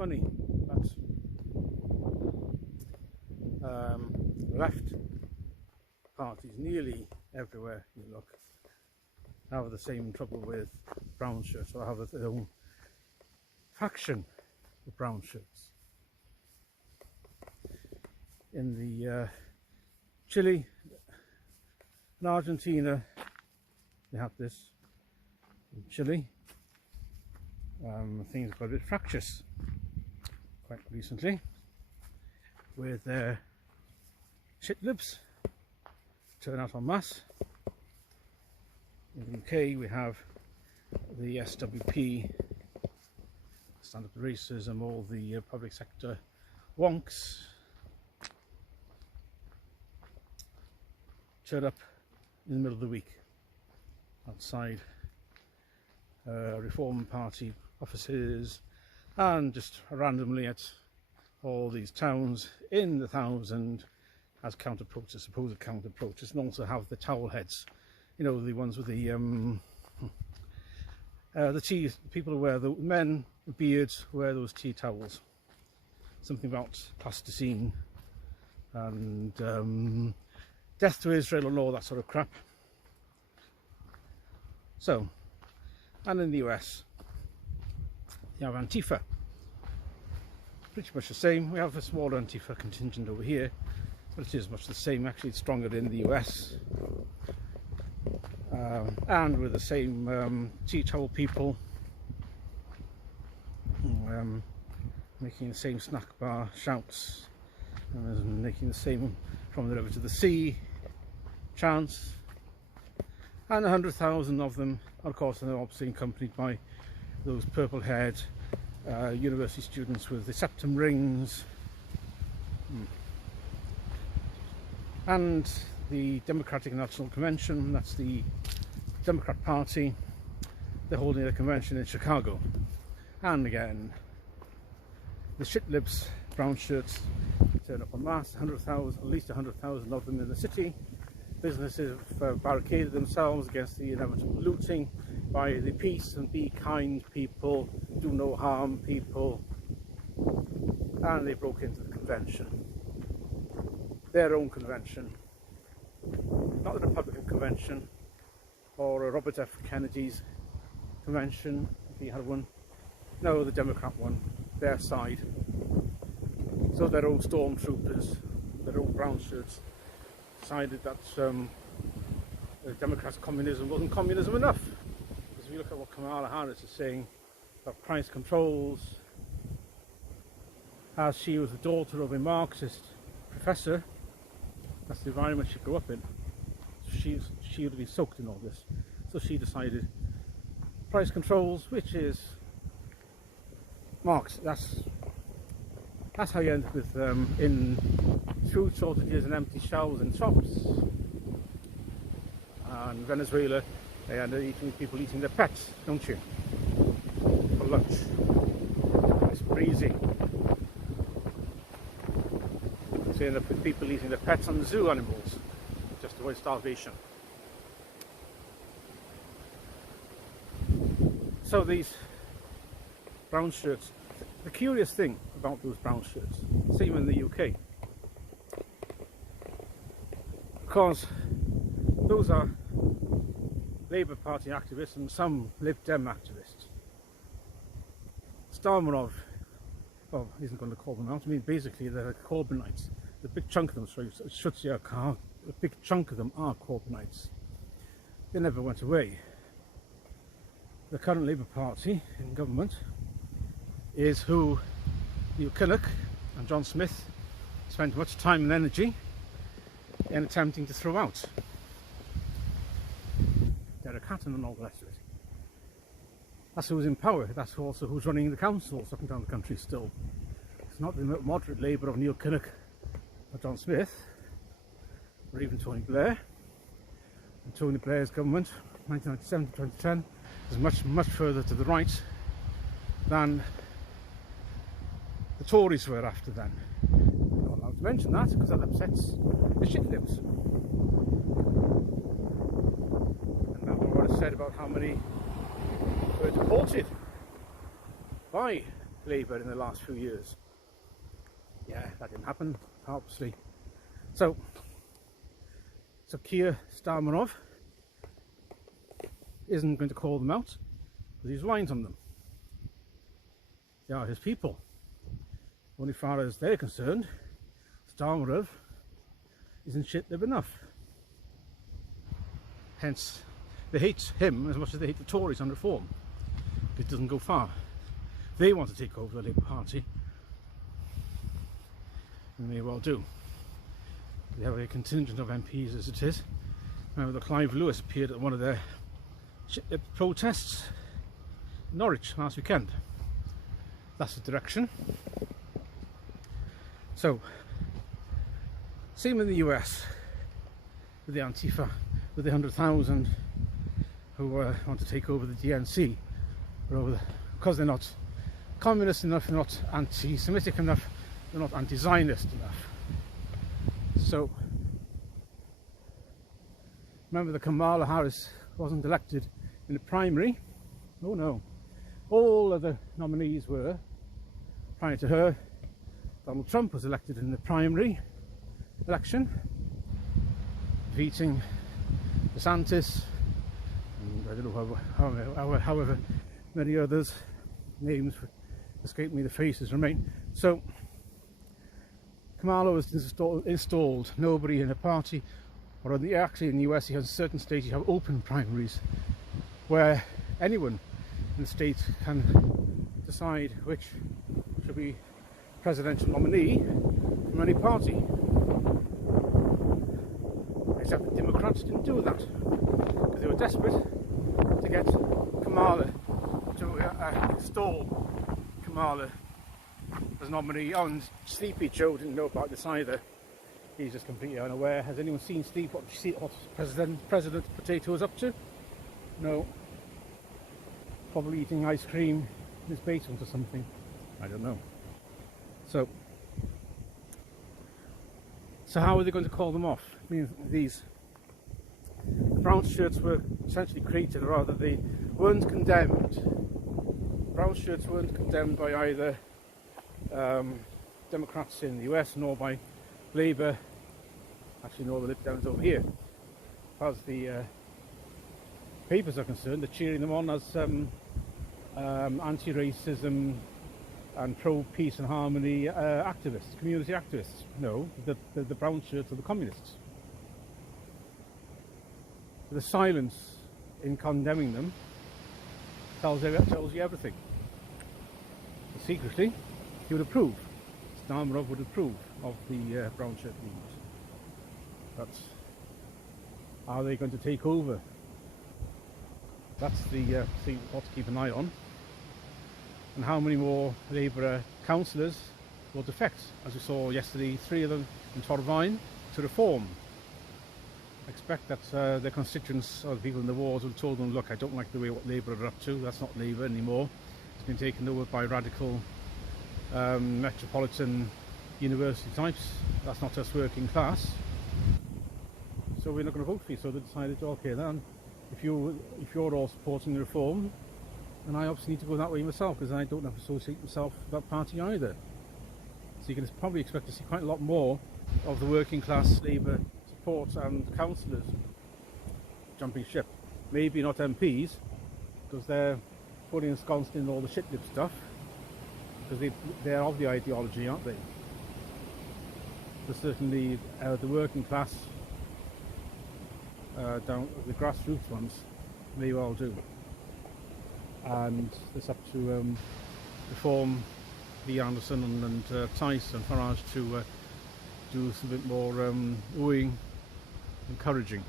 funny that left parties nearly everywhere you look have the same trouble with brown shirts, or have their own faction of brown shirts. In the Chile and Argentina, they had this. In Chile, things got a bit fractious quite recently with their shitlibs turn out en masse. In the UK we have the SWP, Stand Up to Racism, all the public sector wonks turn up in the middle of the week outside Reform Party offices and just randomly at all these towns in the thousand as counter protests, supposed counter protests, and also have the towel heads, you know, the ones with the tea, people who wear, the men with beards wear those tea towels, something about plasticine and death to Israel and all that sort of crap. So, and in the US you have Antifa, pretty much the same. We have a small Antifa contingent over here, but it is much the same. Actually, it's stronger in the US, and with the same tea towel people, making the same snack bar shouts, and making the same from the river to the sea chants, and 100,000 of them, of course, are obviously accompanied by those purple-haired university students with the septum rings, and the Democratic National Convention. That's the Democrat Party. They're holding a convention in Chicago, and again the shitlibs, brown shirts, turn up en masse. 100,000, at least 100,000 of them in the city. Businesses have barricaded themselves against the inevitable looting by the peace and be kind people, do no harm people, and they broke into the convention, their own convention, not the Republican convention or Robert F. Kennedy's convention, if he had one, no, the Democrat one, their side. So their own stormtroopers, their own brown shirts, decided that the Democrats' communism wasn't communism enough. Because if you look at what Kamala Harris is saying about price controls, as she was the daughter of a Marxist professor, that's the environment she grew up in. She would be soaked in all this. So she decided price controls, which is Marx. That's how you end up with in food shortages and empty shelves in shops. And Venezuela, they end up eating people eating their pets, don't you? For lunch. It's breezy. So you end up with people eating their pets and zoo animals just to avoid starvation. So these brown shirts, the curious thing about those brown shirts, same in the UK, because those are Labour Party activists and some Lib Dem activists. Starmer well, isn't going to call them out. I mean, basically they're Corbynites. The big chunk of them, sorry, I should say, a big chunk of them are Corbynites. They never went away. The current Labour Party in government is who Neil Kinnock and John Smith spent much time and energy in attempting to throw out. Derek Hatton and all the rest of it. That's who's in power. That's also who's running the councils up and down the country still. It's not the moderate Labour of Neil Kinnock or John Smith, or even Tony Blair. And Tony Blair's government, 1997 to 2010, is much further to the right than the Tories were after then. I'm not allowed to mention that because that upsets the shitlibs. And remember what I said about how many were deported by Labour in the last few years. Yeah, that didn't happen, obviously. So Keir Starmerov isn't going to call them out because he's reliant on them. They are his people. Only far as they're concerned, Starmerov isn't shitlib enough. Hence, they hate him as much as they hate the Tories on reform. It doesn't go far. They want to take over the Labour Party, and they well do. They have a contingent of MPs as it is. Remember that Clive Lewis appeared at one of their protests in Norwich last weekend. That's the direction. So, same in the US with the Antifa, with the 100,000 who want to take over the DNC, because they're not communist enough, they're not anti-semitic enough, they're not anti-Zionist enough. So, remember that Kamala Harris wasn't elected in the primary? Oh no. All of the nominees were. Prior to her, Donald Trump was elected in the primary election, defeating DeSantis, and I don't know however many others. Names escape me, the faces remain. So Kamala was installed. Nobody in a party, or actually in the US, you have certain states you have open primaries where anyone in the state can decide which should be presidential nominee from any party. Except the Democrats didn't do that because they were desperate to get Kamala to install Kamala as nominee. Oh, and Sleepy Joe didn't know about this either. He's just completely unaware. Has anyone seen Steve? What President Potato is up to? No. Probably eating ice cream in his basement or something. I don't know. So how are they going to call them off? I mean, these brown shirts were essentially created, or rather they weren't condemned. Brown shirts weren't condemned by either Democrats in the US nor by Labour, actually nor the Lib Dems over here. As the papers are concerned, they're cheering them on as anti-racism and pro-peace and harmony activists, community activists. No, the brown shirts are the communists. The silence in condemning them tells you everything. But secretly, he would approve. Starmerov would approve of the brown shirt movement. But are they going to take over? That's the thing what to keep an eye on. And how many more Labour councillors will defect? As we saw yesterday, 3 of them in Torfaen to reform. I expect that their constituents or the people in the wards have told them, look, I don't like the way what Labour are up to. That's not Labour anymore. It's been taken over by radical metropolitan university types. That's not us working class. So we're not going to vote for you. So they decided, okay, then if you're all supporting the reform, and I obviously need to go that way myself because I don't have to associate myself with that party either. So you can probably expect to see quite a lot more of the working class Labour support and councillors jumping ship. Maybe not MPs because they're fully ensconced in all the shitlib stuff because they're of the ideology, aren't they? But certainly the working class, down the grassroots ones, may well do. And it's up to Reform, Lee Anderson and Tice and Farage to do some bit more wooing, encouraging.